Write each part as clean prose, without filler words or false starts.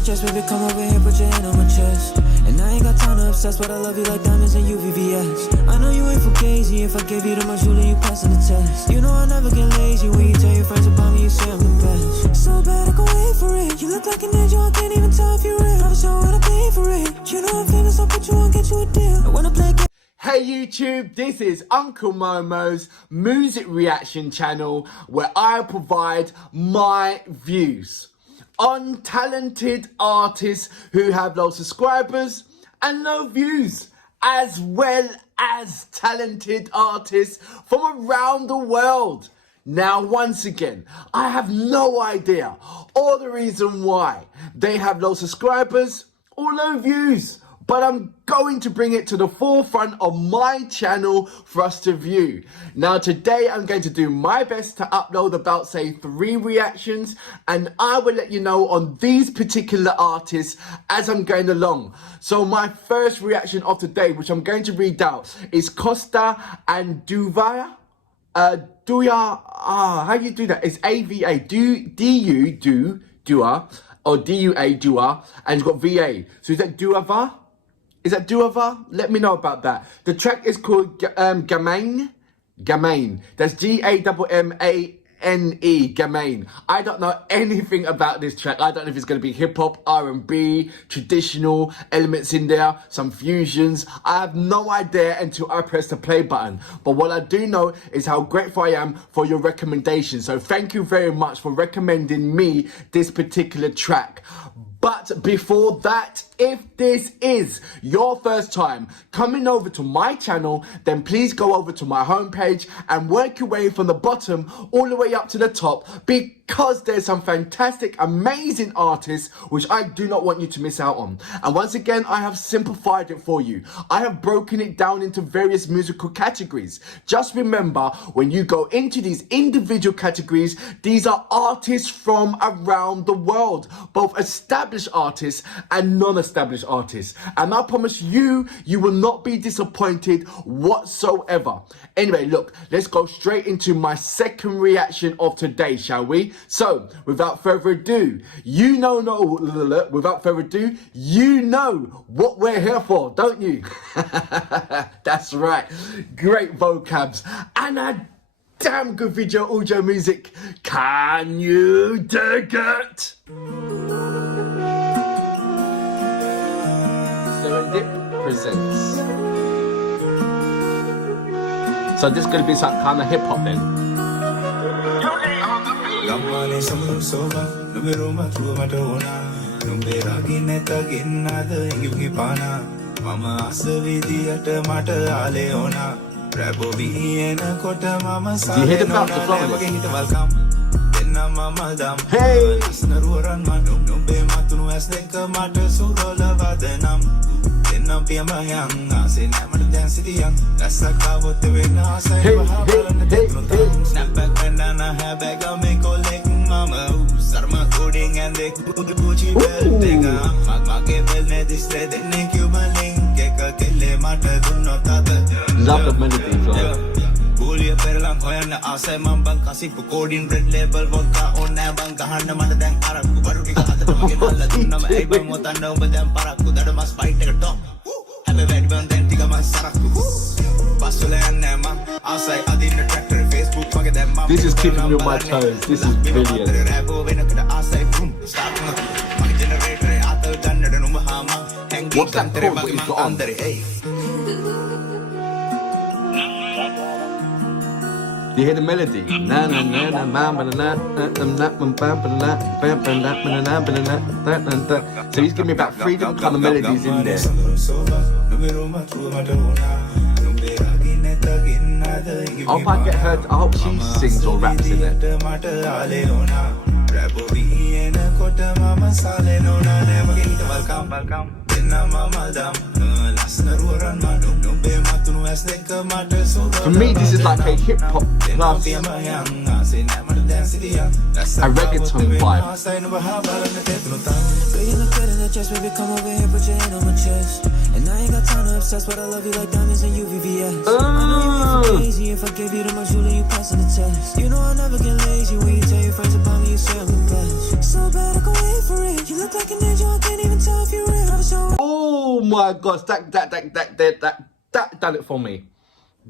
Just baby, come over here, put your hand on my chest. And I ain't got time to obsess, but I love you like diamonds and UVVS. I know you ain't for crazy. If I gave you the much, you passing the test. You know I never get lazy. When you tell your friends about me, you say I'm the best. So bad, I can wait for it. You look like an angel, I can't even tell if you're real. I'm sure I pay for it. You know I'm famous, I'll put you on, get you a deal. I wanna play. Hey YouTube, this is Uncle Momo's music reaction channel where I provide my views on talented artists who have low subscribers and low views, as well as talented artists from around the world. Now, once again, I have no idea or the reason why they have low subscribers or low views, but I'm going to bring it to the forefront of my channel for us to view. Now today I'm going to do my best to upload about say 3 reactions, and I will let you know on these particular artists as I'm going along. So my first reaction of today, which I'm going to read out, is Costa and Duava. How do you do that? It's A-V-A, D-U, Dua, or D-U-A, Dua, and it's got V-A. So is that Duava? Is that Duava? Let me know about that. The track is called Gammane. Gammane. That's G-A-M-M-A-N-E. Gammane. I don't know anything about this track. I don't know if it's going to be hip-hop, R&B, traditional elements in there, some fusions. I have no idea until I press the play button. But what I do know is how grateful I am for your recommendation. So thank you very much for recommending me this particular track. But before that, if this is your first time coming over to my channel, then please go over to my homepage and work your way from the bottom all the way up to the top, because there's some fantastic, amazing artists which I do not want you to miss out on. And once again, I have simplified it for you. I have broken it down into various musical categories. Just remember, when you go into these individual categories, these are artists from around the world, both established artists and non-established artists, and I promise you, you will not be disappointed whatsoever. Anyway, look, let's go straight into my second reaction of today, shall we? So, without further ado, you know what we're here for, don't you? That's right, great vocabs and a damn good video audio music. Can you dig it? Serandip presents. So this is going to be some kind of hip hop then. Gammane samum soba numeroma trumatona numbera gineta ginnada ingi pana mama asvidiyata mata aleona rabo viena kota mama salena mage hita welcome denna mama dam hey naruran manu numbe matunu as dekka mata surola vadanam denna piyamayang ase namata dan sitiyang dasakawot vena asai bahabalana tekrutam snap back bandana habag me kolek mama sarma coding and they gucci belt dega mage bel ne disre denne cubaling keka kelle mata dunno tata love the melody flow. Bulliya perlang hoyanna asai man bang kasip coding red label vodka onna bang gahanna mata dan arakku baru tika atata mage nalla dunnama ei bang motanna oba dan parakku dada mas fight එක top habe වැඩි බන් දැන් tika man sarakku basula yanna man asai adinna tractor facebook mage දැන් man This is keeping me on my toes. This is brilliant. rabo venakata asai boom start mage generator atal gannada numa hama hanging What's that kantere called? mage What is man on? andere hey. Do you hear the melody? Na na na na na na na na. So he's giving me about 3 different kind of melodies in there. I hope I get her. I hope she sings or raps in it. For me, this is like a hip hop plus A reggaeton vibe. Girl, you look good in that dress, baby, come over here, put your hand on my chest. And I ain't got time to obsess, but I love you like diamonds and UVVS. I know you ain't crazy if I give you the much Julie, you passing the test. You know I never get lazy when you tell your friends about me, you say I'm the best. So bad I can wait for it. You look like an angel, I can't even tell if you're real. Oh my gosh, that done it for me.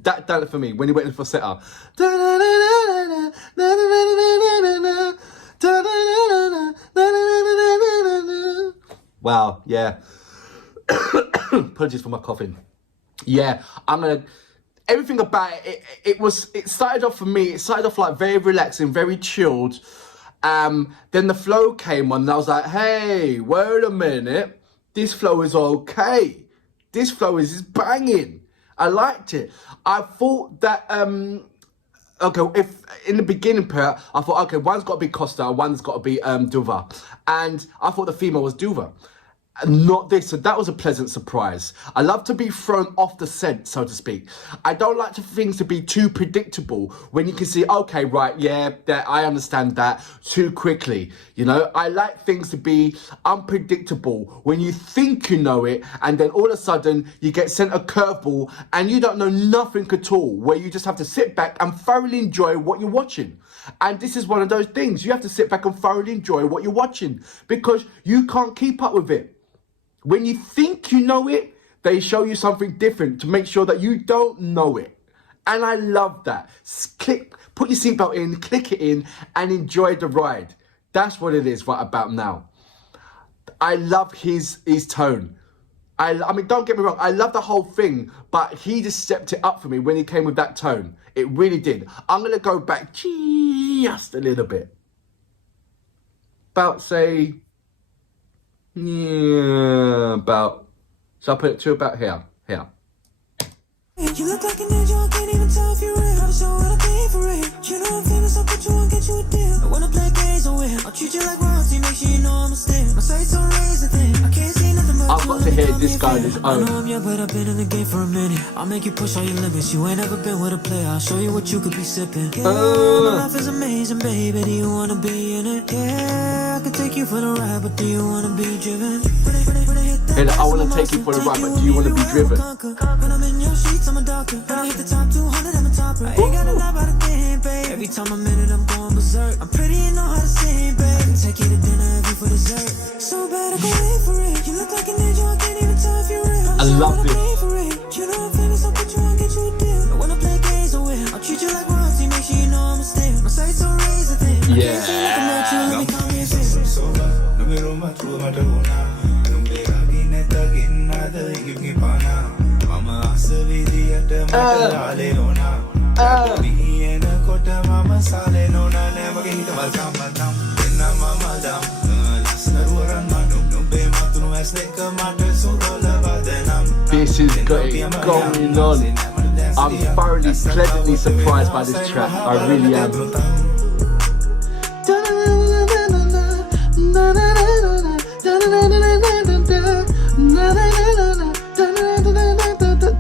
That done it for me when he went in for setup. Wow, yeah. Apologies for my coughing. Yeah, everything about it, it started off for me, it started off like very relaxing, very chilled. Then the flow came on and I was like, hey, wait a minute. This flow is okay. This flow is banging. I liked it. I thought that, okay, if in the beginning part, I thought, okay, one's got to be Costa, one's got to be Duava. And I thought the female was Duava. Not this, so that was a pleasant surprise. I love to be thrown off the scent, so to speak. I don't like things to be too predictable when you can see, okay, right, yeah, I understand that too quickly. You know, I like things to be unpredictable when you think you know it and then all of a sudden you get sent a curveball and you don't know nothing at all, where you just have to sit back and thoroughly enjoy what you're watching. And this is one of those things. You have to sit back and thoroughly enjoy what you're watching because you can't keep up with it. When you think you know it, they show you something different to make sure that you don't know it. And I love that. Put your seatbelt in, click it in, and enjoy the ride. That's what it is right about now. I love his tone. I mean, don't get me wrong, I love the whole thing, but he just stepped it up for me when he came with that tone. It really did. I'm going to go back just a little bit. About, say... yeah, so I'll put it to about here. You look like an angel, I can't even tell if you're real. I'm so what I pay for it. You know I'm famous, I'll put you on, get you a deal. I wanna play games on it. I'll treat you like royalty, make sure you know I'm a steal. My sights on razor thin. I can't see nothing but I've got to hear this guy on his own. I know I'm young, but I've been in the game for a minute. I'll make you push all your limits. You ain't ever been with a player. I'll show you what you could be sipping. Yeah, my life is amazing, baby. Do you wanna be in it? Yeah, I could take you for the ride, but do you wanna be driven? And I wanna take you for the ride, but do you wanna be driven? When I'm in your sheets, I'm a doctor. When I hit the top 200, I'm a topper. I ain't got a lot about a thing, babe. Every time I'm in it, I'm going berserk. I'm pretty and know how to sing, babe. I can take you to dinner, have you for dessert. So bad, I can wait for it. You look like an angel, I can't even tell if you're real. I love this. You know I'm famous, I'll put you on, get you a deal. I wanna play games on it. I'll treat you like royalty, make sure you know I'm a steal. My sights on razor thin. Yeah. I can't see nothing but you, let me call me a favorite. This is going on. I'm thoroughly, pleasantly surprised by this track. I really am.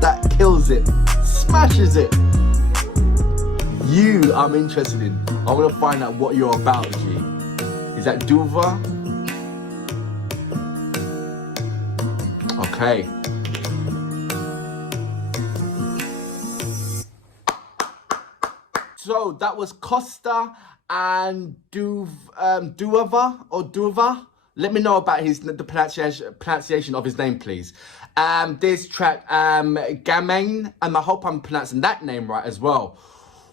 That kills it, smashes it. I'm interested in. I want to find out what you're about, G. Is that Duava? Okay. So that was Costa and Duava or Duava. Let me know about the pronunciation of his name, please. This track, Gammane, and I hope I'm pronouncing that name right as well.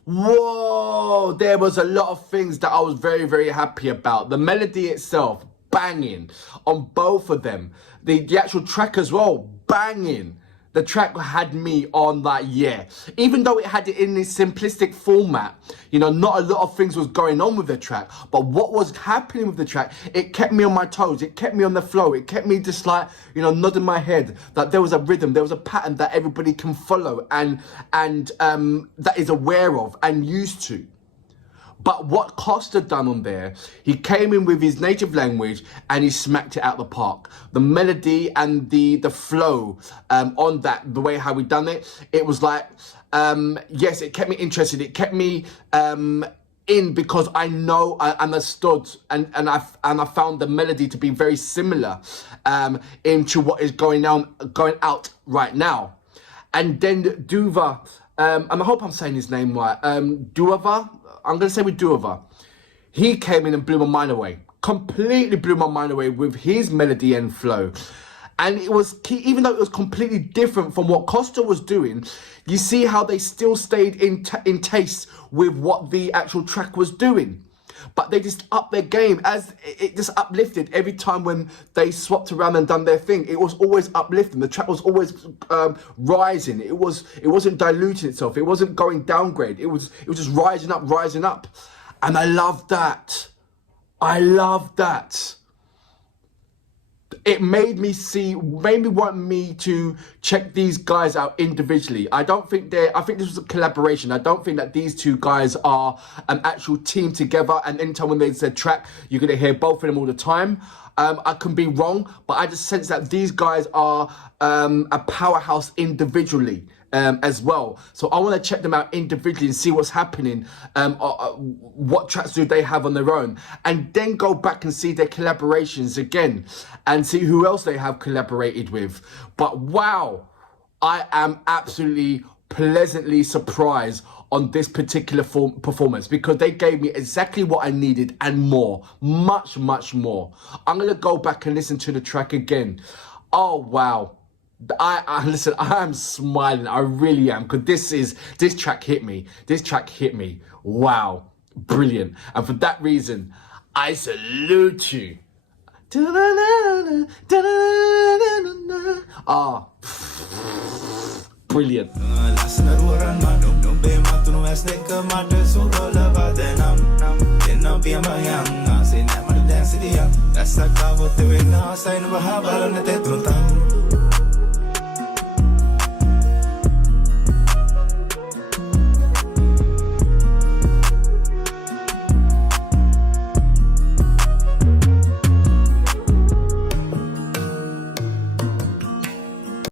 Whoa, there was a lot of things that I was very, very happy about. The melody itself, banging on both of them. The actual track as well, banging. The track had me on like, yeah. Even though it had it in this simplistic format, you know, not a lot of things was going on with the track. But what was happening with the track, it kept me on my toes. It kept me on the flow. It kept me just like, you know, nodding my head. That there was a rhythm, there was a pattern that everybody can follow and that is aware of and used to. But what Costa done on there, he came in with his native language and he smacked it out the park. The melody and the flow on that, the way how we done it, it was like, yes, it kept me interested. It kept me in because I know I understood and I found the melody to be very similar into what is going out right now. And then Duava, and I hope I'm saying his name right, Duava, I'm going to say with Duava, he came in and blew my mind away, completely blew my mind away with his melody and flow. And it was key, even though it was completely different from what Costa was doing, you see how they still stayed in taste with what the actual track was doing. But they just upped their game, as it just uplifted every time when they swapped around and done their thing. It was always uplifting. The track was always rising. It wasn't diluting itself. It wasn't going downgrade. It was just rising up. And I love that. I love that. It made me want me to check these guys out individually. I think this was a collaboration. I don't think that these two guys are an actual team together. And anytime when they said track, you're going to hear both of them all the time. I can be wrong, but I just sense that these guys are a powerhouse individually as well. So I want to check them out individually and see what's happening. What tracks do they have on their own? And then go back and see their collaborations again and see who else they have collaborated with. But wow, I am absolutely pleasantly surprised on this particular performance, because they gave me exactly what I needed and more, much more. I'm going to go back and listen to the track again. Oh, wow. Listen, I am smiling. I really am, because this track hit me. This track hit me. Wow. Brilliant. And for that reason, I salute you. Ah, brilliant. That's